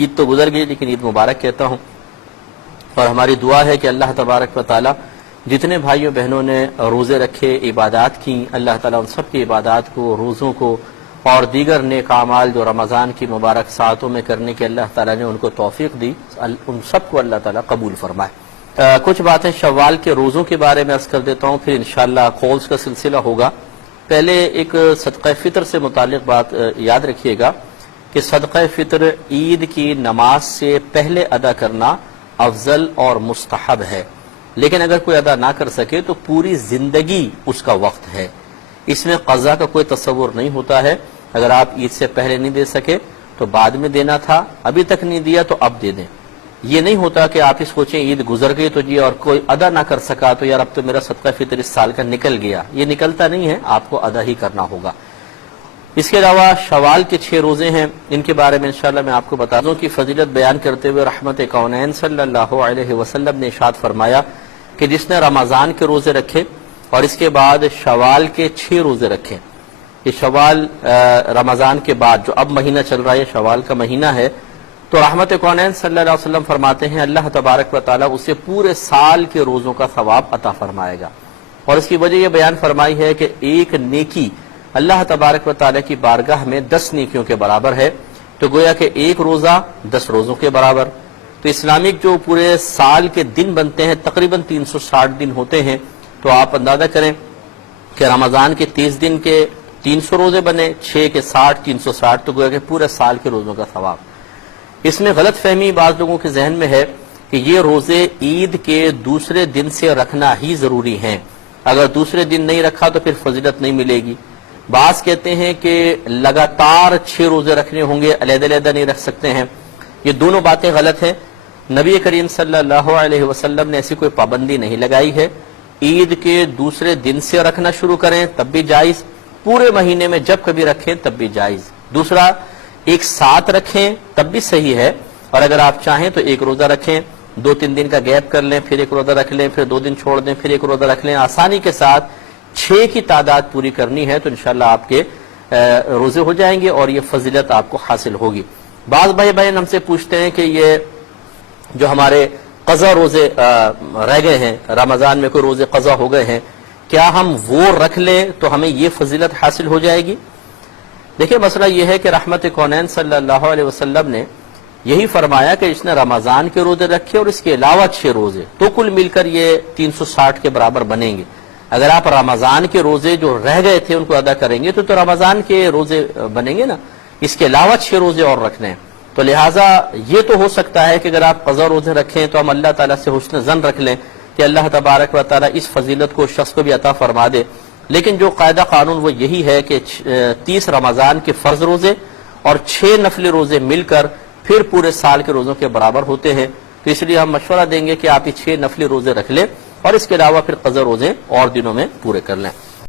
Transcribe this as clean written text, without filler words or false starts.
عید تو گزر گئی لیکن عید مبارک کہتا ہوں، اور ہماری دعا ہے کہ اللہ تبارک و تعالی جتنے بھائیوں بہنوں نے روزے رکھے، عبادات کی، اللہ تعالیٰ ان سب کی عبادات کو، روزوں کو اور دیگر نیک اعمال جو رمضان کی مبارک ساعتوں میں کرنے کے اللہ تعالیٰ نے ان کو توفیق دی، ان سب کو اللہ تعالیٰ قبول فرمائے۔ کچھ باتیں شوال کے روزوں کے بارے میں عرض کر دیتا ہوں، پھر انشاءاللہ قولز کا سلسلہ ہوگا۔ پہلے ایک صدقہ فطر سے متعلق بات یاد رکھیے گا کہ صدقہ فطر عید کی نماز سے پہلے ادا کرنا افضل اور مستحب ہے، لیکن اگر کوئی ادا نہ کر سکے تو پوری زندگی اس کا وقت ہے، اس میں قضا کا کوئی تصور نہیں ہوتا ہے۔ اگر آپ عید سے پہلے نہیں دے سکے تو بعد میں دینا تھا، ابھی تک نہیں دیا تو اب دے دیں۔ یہ نہیں ہوتا کہ آپ اس سوچیں عید گزر گئی تو جی اور کوئی ادا نہ کر سکا تو یار اب تو میرا صدقہ فطر اس سال کا نکل گیا، یہ نکلتا نہیں ہے، آپ کو ادا ہی کرنا ہوگا۔ اس کے علاوہ شوال کے 6 روزے ہیں، ان کے بارے میں انشاءاللہ میں آپ کو بتا دوں کہ فضیلت بیان کرتے ہوئے رحمت کونین صلی اللہ علیہ وسلم نے ارشاد فرمایا کہ جس نے رمضان کے روزے رکھے اور اس کے بعد شوال کے 6 روزے رکھے، یہ شوال رمضان کے بعد جو اب مہینہ چل رہا ہے شوال کا مہینہ ہے، تو رحمت کونین صلی اللہ علیہ وسلم فرماتے ہیں اللہ تبارک و تعالیٰ اسے پورے سال کے روزوں کا ثواب عطا فرمائے گا، اور اس کی وجہ یہ بیان فرمائی ہے کہ ایک نیکی اللہ تبارک و تعالیٰ کی بارگاہ میں 10 نیکیوں کے برابر ہے، تو گویا کہ ایک روزہ 10 روزوں کے برابر۔ تو اسلامک جو پورے سال کے دن بنتے ہیں تقریباً 360 دن ہوتے ہیں، تو آپ اندازہ کریں کہ رمضان کے 30 دن کے 300 روزے بنے، 6 کے 60 360، تو گویا کہ پورے سال کے روزوں کا ثواب۔ اس میں غلط فہمی بعض لوگوں کے ذہن میں ہے کہ یہ روزے عید کے دوسرے دن سے رکھنا ہی ضروری ہیں، اگر دوسرے دن نہیں رکھا تو پھر فضیلت نہیں ملے گی۔ بعض کہتے ہیں کہ لگاتار 6 روزے رکھنے ہوں گے، علیحدہ علیحدہ نہیں رکھ سکتے ہیں۔ یہ دونوں باتیں غلط ہیں۔ نبی کریم صلی اللہ علیہ وسلم نے ایسی کوئی پابندی نہیں لگائی ہے، عید کے دوسرے دن سے رکھنا شروع کریں تب بھی جائز، پورے مہینے میں جب کبھی رکھیں تب بھی جائز۔ دوسرا، ایک ساتھ رکھیں تب بھی صحیح ہے، اور اگر آپ چاہیں تو ایک روزہ رکھیں، 2-3 دن کا گیپ کر لیں، پھر ایک روزہ رکھ لیں، پھر 2 دن چھوڑ دیں، پھر ایک روزہ رکھ لیں، آسانی کے ساتھ 6 کی تعداد پوری کرنی ہے تو انشاءاللہ آپ کے روزے ہو جائیں گے اور یہ فضیلت آپ کو حاصل ہوگی۔ بعض بھائی بہن ہم سے پوچھتے ہیں کہ یہ جو ہمارے قضا روزے رہ گئے ہیں، رمضان میں کوئی روزے قضا ہو گئے ہیں، کیا ہم وہ رکھ لیں تو ہمیں یہ فضیلت حاصل ہو جائے گی؟ دیکھیں مسئلہ یہ ہے کہ رحمت کونین صلی اللہ علیہ وسلم نے یہی فرمایا کہ اس نے رمضان کے روزے رکھے اور اس کے علاوہ 6 روزے، تو کل مل کر یہ 360 کے برابر بنیں گے۔ اگر آپ رمضان کے روزے جو رہ گئے تھے ان کو ادا کریں گے تو رمضان کے روزے بنیں گے نا، اس کے علاوہ 6 روزے اور رکھنے ہیں، تو لہٰذا یہ تو ہو سکتا ہے کہ اگر آپ قضا روزے رکھیں تو ہم اللہ تعالیٰ سے حسن ظن رکھ لیں کہ اللہ تبارک و تعالیٰ اس فضیلت کو شخص کو بھی عطا فرما دے، لیکن جو قاعدہ قانون وہ یہی ہے کہ 30 رمضان کے فرض روزے اور 6 نفلی روزے مل کر پھر پورے سال کے روزوں کے برابر ہوتے ہیں، تو اس لیے ہم مشورہ دیں گے کہ آپ یہ 6 نفلی روزے رکھ لیں اور اس کے علاوہ پھر قضا روزے اور دنوں میں پورے کر لیں۔